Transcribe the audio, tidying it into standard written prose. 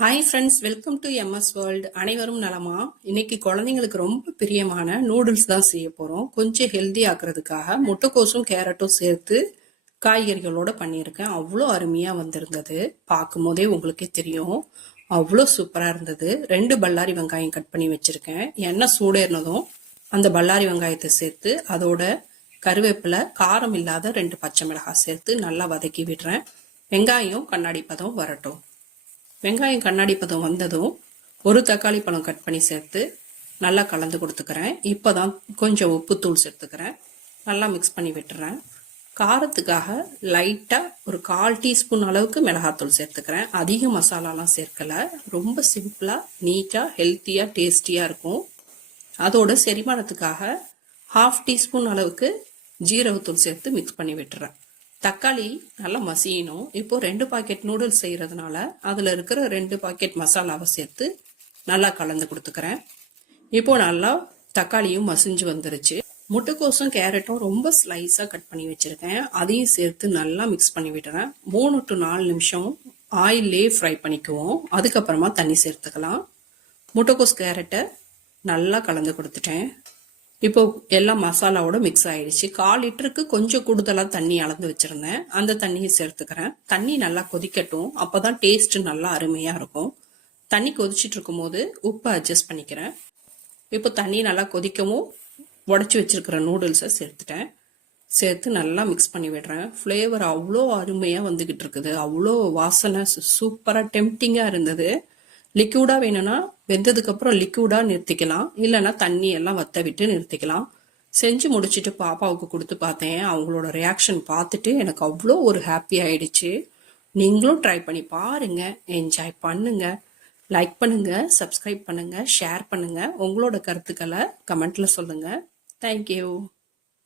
Hi friends, welcome to MS world. அனைவரும் நலமா? இன்னைக்கு குழந்தைங்களுக்கு ரொம்ப பிரியமான நூடுல்ஸ் தான் செய்ய போகிறோம். கொஞ்சம் ஹெல்தி ஆக்குறதுக்காக முட்டைக்கோசும் கேரட்டும் சேர்த்து காய்கறிகளோட பண்ணியிருக்கேன். அவ்வளோ அருமையாக வந்திருந்தது. பார்க்கும் போதே உங்களுக்கே தெரியும், அவ்வளோ சூப்பராக இருந்தது. 2 பல்லாரி வெங்காயம் கட் பண்ணி வச்சுருக்கேன். எண்ணெய் சூடேறினதும் அந்த பல்லாரி வெங்காயத்தை சேர்த்து அதோட கருவேப்பிலை, காரம் இல்லாத 2 பச்சை மிளகாய் சேர்த்து நல்லா வதக்கி விடுறேன். வெங்காயம் கண்ணாடி பதம் வரட்டும். வெங்காயம் கண்ணாடி பதம் வந்ததும் ஒரு தக்காளி பழம் கட் பண்ணி சேர்த்து நல்லா கலந்து கொடுத்துக்கிறேன். இப்போதான் கொஞ்சம் உப்புத்தூள் சேர்த்துக்கிறேன். நல்லா மிக்ஸ் பண்ணி விட்டுறேன். காரத்துக்காக லைட்டாக ஒரு 1/4 டீஸ்பூன் அளவுக்கு மிளகாத்தூள் சேர்த்துக்கிறேன். அதிக மசாலாலாம் சேர்க்கலை. ரொம்ப சிம்பிளாக, நீட்டாக, ஹெல்த்தியாக, டேஸ்டியாக இருக்கும். அதோட செரிமானத்துக்காக 1/2 டீஸ்பூன் அளவுக்கு ஜீரகத்தூள் சேர்த்து மிக்ஸ் பண்ணி விட்டுறேன். தக்காளி நல்லா மசியணும். இப்போ 2 பாக்கெட் நூடுல்ஸ் செய்கிறதுனால அதில் இருக்கிற 2 பாக்கெட் மசாலாவை சேர்த்து நல்லா கலந்து கொடுத்துக்கிறேன். இப்போ நல்லா தக்காளியும் மசிஞ்சு வந்துருச்சு. முட்டைக்கோசும் கேரட்டும் ரொம்ப ஸ்லைஸாக கட் பண்ணி வச்சுருக்கேன். அதையும் சேர்த்து நல்லா மிக்ஸ் பண்ணி விட்டுறேன். 3 to 4 நிமிஷம் ஆயிலே ஃப்ரை பண்ணிக்குவோம். அதுக்கப்புறமா தண்ணி சேர்த்துக்கலாம். முட்டைக்கோஸ் கேரட்டை நல்லா கலந்து கொடுத்துட்டேன். இப்போ எல்லாம் மசாலாவோட மிக்ஸ் ஆயிடுச்சு. 1/4 லிட்டருக்கு கொஞ்சம் கூடுதலாக தண்ணி அளந்து வச்சிருந்தேன். அந்த தண்ணியை சேர்த்துக்கிறேன். தண்ணி நல்லா கொதிக்கட்டும். அப்போதான் டேஸ்ட் நல்லா அருமையாக இருக்கும். தண்ணி கொதிச்சுட்டு இருக்கும் போது உப்பு அட்ஜஸ்ட் பண்ணிக்கிறேன். இப்போ தண்ணி நல்லா கொதிக்கவும் உடச்சி வச்சிருக்கிற நூடுல்ஸை சேர்த்துட்டேன். சேர்த்து நல்லா மிக்ஸ் பண்ணி விடுறேன். ஃப்ளேவர் அவ்வளோ அருமையாக வந்துக்கிட்டு இருக்குது. அவ்வளோ வாசனை சூப்பராக டெம்ப்டிங்காக இருந்தது. லிக்யூடாக வேணும்னா வெந்ததுக்கப்புறம் லிக்யூடாக நிறுத்திக்கலாம். இல்லைன்னா தண்ணி எல்லாம் வத்த விட்டு நிறுத்திக்கலாம். செஞ்சு முடிச்சுட்டு பாப்பாவுக்கு கொடுத்து பார்த்தேன். அவங்களோட ரியாக்ஷன் பார்த்துட்டு எனக்கு அவ்வளோ ஒரு ஹாப்பி ஆயிடுச்சு. நீங்களும் ட்ரை பண்ணி பாருங்க, என்ஜாய் பண்ணுங்க. லைக் பண்ணுங்க, சப்ஸ்கிரைப் பண்ணுங்க, ஷேர் பண்ணுங்க. உங்களோட கருத்துக்களை கமெண்ட்ல சொல்லுங்க. தேங்க்யூ.